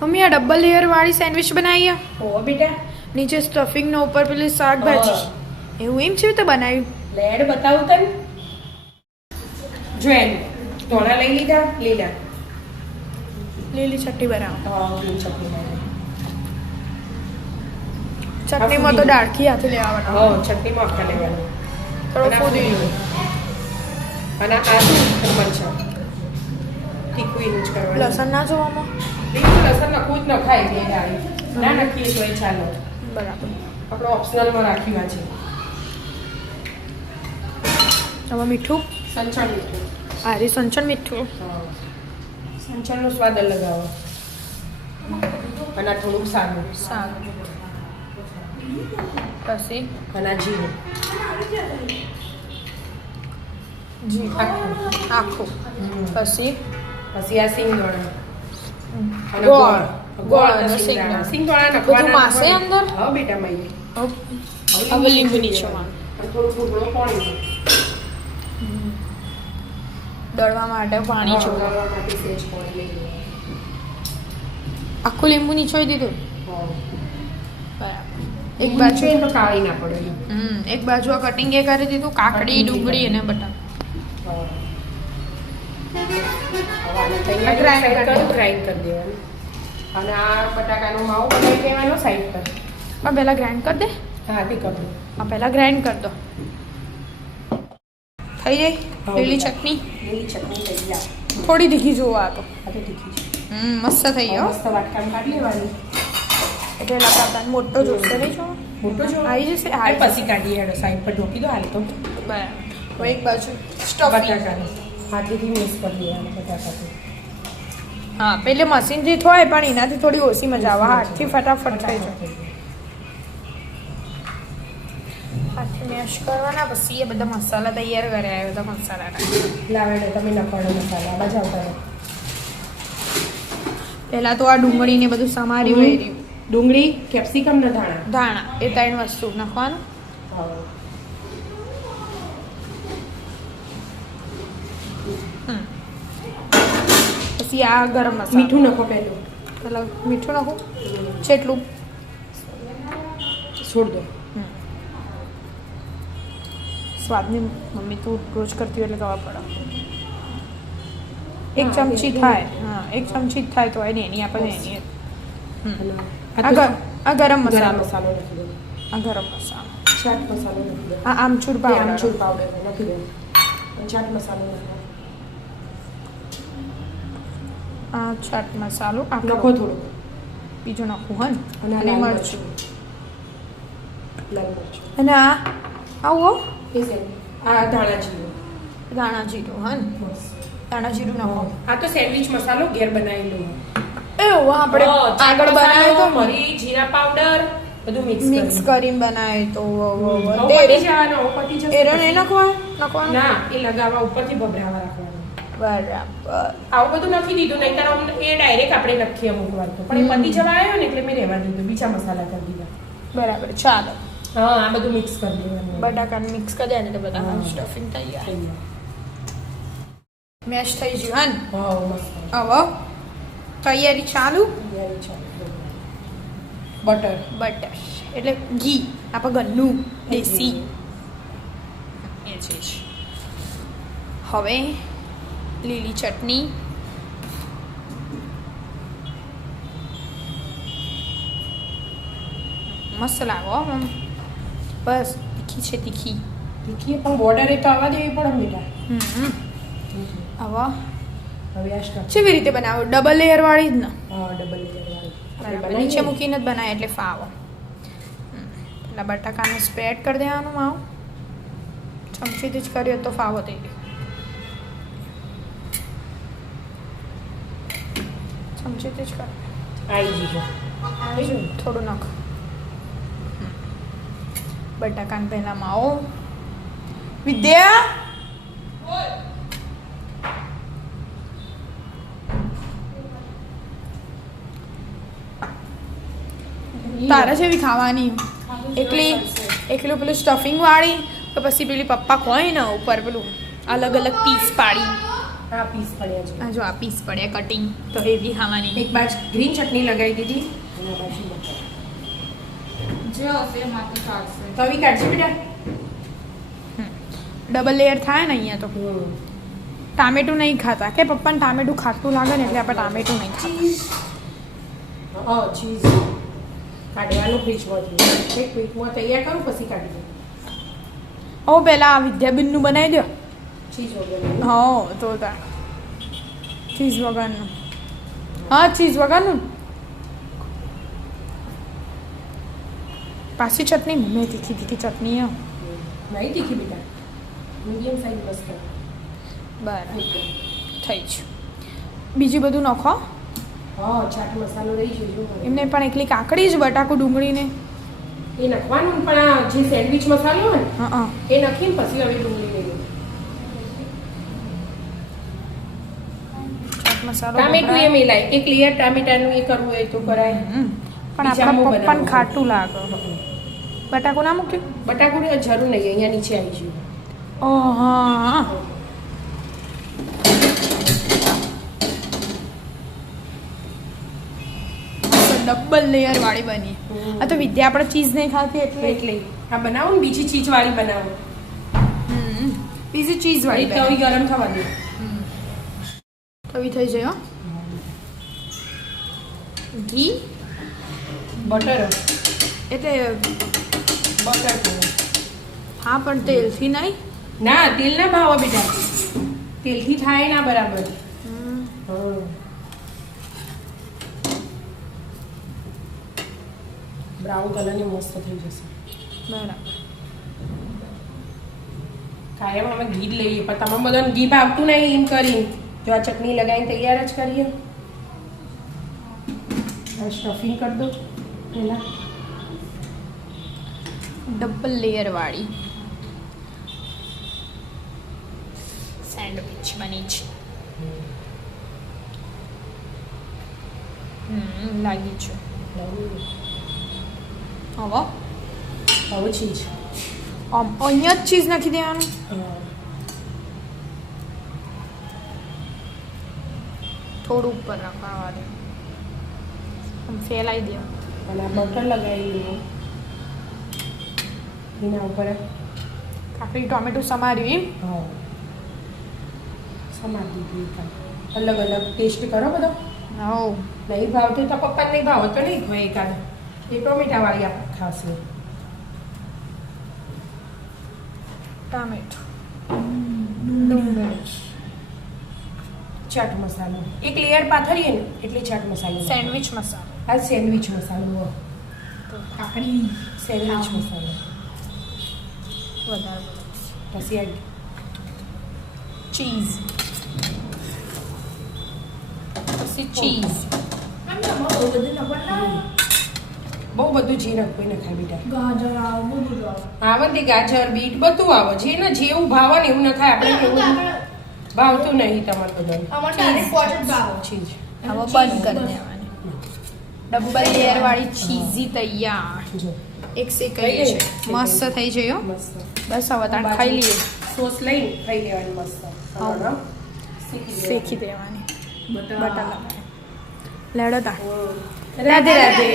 Mummy આ double layer વાળી sandwich બનાવી આ? ઓ બેટા. નીચે સ્ટફિંગ નો ઉપર પેલી શાકભાજી એવું એમ છે તો બનાવ્યું? લેડ બતાવું તને? જો એનું ધોળા લઈ લીધા લીલા. લીલી ચટણી બનાવો. હા ચટણી બનાવી. ચટણીમાં તો ડાળખી હાથે લેવાનો. હા ચટણીમાં આખા લેવાનું. થોડો ફૂદી. અને આ શું એનું જ કરવાનું. લસણ ના જોવામાં? લીલું લસણ નખવું જ નખાય બે ડાળી ના નખીએ તો એ ચાલો. બરાબર. આપણે ઓપ્શનલમાં રાખ્યું છે. આમાં મીઠું? સંચળ મીઠું. આ રી સંચળ મીઠું. હા. સંચળનો સ્વાદ અલગ આવે. અને આ થોડુંક સારું. સારું. પછી? અને જીરું. જી આખું. આખું. પછી? પછી આ સિંગદાણા. અને ગોળ. ગોળ. અને સિંગદાણા સિંગદાણા નાખવાના માસે અંદર? હા બેટા મય હવે લીંબુ નીચોમાં થોડું થોડું પાણી દળવા માટે પાણી જો માટે પાણી લઈ આખું લીંબુ નીચોઈ દીધું? બરાબર. એક બાજુ તો કાળી ના પડે. હમ એક બાજુ આ કટિંગ એ કરી દીધું કાકડી ડુંગળી અને બટાકા. તૈયાર grind કરી કરું, દેવાનું. અને આ બટાકાનો માવો બનાવી દેવાનો સાઈડ પર. આ પહેલા ગ્રાઇન્ડ કરી દે. હા તે દો. આ પહેલા ગ્રાઇન્ડ કરી દો. થઈ જાય લીલી ચટણી? લીલી ચટણી થઈ જાય થોડી તીખી જોવો આ તો. હમ મસ્ત થઈ ગયો મસ્ત વાટકામાં કાઢી લેવાની. એટલે લગાતાર મોટો જોશે નહીં મોટો જો? આવી જશે? આવી પછી કાઢીએ સાઈડ પર ઢોકી દો હાલ તો. બરાબર. એક બાજુ સ્ટફિંગ બટાકાને. હાથેથી મિક્સ કરી દેવાનું બટાકાથી હા પેલે મશીનથી થાય પણ એનાથી થોડી ઓછી મજા આવે. હાથથી ફટાફટ થઈ જાય હાથથી મેશ કરવાના પછી એ બધા મસાલા તૈયાર કર્યા એ બધા મસાલા. તમે રહો. તો આ ડુંગળી ને બધું સમારી વેર્યું ડુંગળી કેપ્સિકમ ના ધાણા. ધાણા એ ત્રણ વસ્તુ નાખવાનું હા. હમ. પછી આ ગરમ મસાલો. મીઠું નાખો પહેલું. પહેલાં મીઠું નાખો. જેટલું છોડ દો. સ્વાદની મમ્મી તું રોજ કરતી હોય એટલે દવા પડે. એક ચમચી થાય. હા એક ચમચી થાય તો એની એની આપણે એની આ ગરમ મસાલો. મસાલો આ ગરમ મસાલો. ચાટ મસાલો આ આમચૂર પાવડર પાવડર. આમચૂર પાવડર નાખી દો. ચાટ મસાલો નાખો. આ ચાટ મસાલો નાખો થોડું બીજો નાખું હન અને લાલ મરચું. મરચું. લાલ મરચું. અને આ આવો? આ ધાણા જીરું. ધાણા જીરું હન ધાણા જીરું નાખો. આ તો સેન્ડવિચ મસાલો ઘેર બનાવેલો એવું આપણે આગળ બનાવ્યો તો મરી જીરા પાવડર બધું મિક્સ મિક્સ કરીને બનાવે તો વ- વ- વ. હવે તે પતી જવાનો પતી જશે. એરણ એ નાખવાનું ના એ લગાવવા ઉપરથી ભભરાવા રાખવાનું બરાબર. આવું બધું નથી દીધું નહીંતર આમ એ ડાયરેક્ટ આપણે લખીએ અમુક વાર તો. પણ એ પતી જવા આવ્યો ને એટલે મેં રહેવા દીધું બીજા મસાલા કરી દીધા. બરાબર ચાલો. હા આ બધું મિક્સ કરી દેવાનું. બટાકાને મિક્સ કરી દે એટલે બટાકાનું હા. સ્ટફિંગ તૈયાર. થઈ ગયું. મેશ થઈ ગયું હન? હા મસ્ત. હવે તૈયારી ચાલુ? તૈયારી ચાલુ બટર. બટર. એટલે ઘી આપણે ઘરનું દેશી. એ છે હવે લીલી ચટણી. મસ્ત લાગો આમ. બસ તીખી છે તીખી. તીખી પણ બોર્ડર એ તો આવવા દેવી પડે ને બેટા. હમ હવે હવે આ સ્ટફ કેવી રીતે બનાવો? ડબલ લેયર વાળી જ ને? ડબલ લેયર વાળી. નીચે મૂકીને જ બનાવે એટલે ફાવો. પેલા બટાકાને સ્પ્રેડ કરી દેવાનું માવ ચમચીથી જ કર્યો તો ફાવો થઈ ગયો. ચમચીથી જ કર આવી જજો. આવી થોડું નાખ. બટાકાને પહેલા માવો વિદ્યા? તારે જેવી ખાવાની. એકલી એકલું પેલું સ્ટફિંગ વાળી તો પછી પેલી પપ્પા કોઈ ને ઉપર પેલું અલગ અલગ પીસ પાડી. આ પીસ પડ્યા છે. આ જો આ પીસ પડે કટિંગ તો એવી ખાવાની. એક બાજ ગ્રીન ચટણી લગાવી દીધી. જે હશે એમાંથી કાઢશે તવી કાઢશે બેટા. ડબલ લેયર થાય ને અહીંયા તો. ટામેટું નહીં ખાતા. કે પપ્પાને ટામેટું ખાતું લાગે ને એટલે આપણે ટામેટું નહીં ખાતા. ચીઝ કાઢવાનું ફ્રીજમાંથી એક મિનિટમાં તૈયાર કરું પછી કાઢી દઉં. ઓ પહેલાં આ વિદ્યાબેનનું બનાવી દો. હો તો તા. ચીઝ વગરનું. હા ચીઝ વગરનું. પાછી ચટણી મેં તીખી તીખી ચટણી હો. નહીં તીખી બેટા મીડિયમ સાઈઝ બસ બરાબર. થઈ જ બીજું બધું નાખો? હા ચાટ મસાલો રહી ગયો જો. એમને પણ એકલી કાકડી જ બટાકું ડુંગળીને. એ નાખવાનું પણ જે સેન્ડવિચ મસાલો હોય ને હા હા. એ નાખીને પછી હવે ડુંગળી લઈ લઉં ચાટ મસાલો ટામેટું એમ લાય કે ક્લિયર ટામેટાનું એ કરવું હોય તો કરાય. પણ આપણા પપ્પાને ખાટું લાગે. બટાકું ના મૂક્યું? બટાકું જરૂર નહીં અહીંયા નીચે આવી ગયું. ઓહા. ડબલ લેયર વાળી બની. આ તો વિદ્યા આપણે ચીઝ નહીં ખાતી એટલે. એટલે. આ બનાવો બીજી ચીજ વાળી બનાવું. બીજી ચીઝ વાળી તવી ગરમ થવા દે. કવી થઈ જાય હો. ઘી? બટર. એટલે બટર હા પણ તેલથી નહીં? ના તેલ ના ભાવો બેટા. તેલથી થાય ના બરાબર. બ્રાઉન કલરની મસ્ત થઈ જશે. બરાબર. કાયમ અમે ઘી લઈએ પણ તમે બધાને ઘી ભાવતું નહીં એમ કરી જો આ ચટણી લગાવીને તૈયાર જ કરીએ. સ્ટફિંગ કરી દો પહેલાં. ડબલ લેયર વાળી. સેન્ડવિચ બની છે. લાગી છે હવે? હવે ચીજ અહીંયા જ ચીઝ નાખી દેવાનું? થોડું ઉપર રાખવા દે. આમ ફેલાઈ દે. અને બટર લગાવી દઉં એના ઉપર. કાકડી ટોમેટું સમાર્યું એમ હા. સમાર દીધી અલગ અલગ ટેસ્ટ કરો બધો. હો નહીં ભાવતું તો પપ્પાને નહીં ભાવે તો નહીં ભાઈ એકાદ. એ ટોમેટાવાળી આપણે ખાશે. ટામેટું. ચાટ મસાલો. એક લેયર પાથરીએ ને એટલે ચાટ મસાલો. સેન્ડવિચ મસાલો. આ સેન્ડવિચ મસાલો. કાકડી સેન્ડવિચ મસાલો. વધારે. પછી આ ચીઝ પછી ચીઝ બહુ બધું જે કોઈ ને ખાય બેટા. ગાજર આવું બધું આવે. આવે તે ગાજર બીટ બધું આવે. જે ને જેવું ભાવે ને એવું ન ખાય આપણે કેવું ભાવતું નહીં તમારે બધાને. અમારે ડાયરેક્ટ પોટ ભાવ. ચીજ હવે બંધ કરી દેવાની. ડબલ લેયર વાળી ચીઝી તૈયાર. એક સે થઈ છે મસ્ત થઈ જયો મસ્ત. બસ હવે તાણ ખાઈ લઈએ. સોસ લઈને ખાઈ લેવાની મસ્ત. શેકી દેવાની. દેવાની. બટર બટર લેડો તા રાધે રાધે.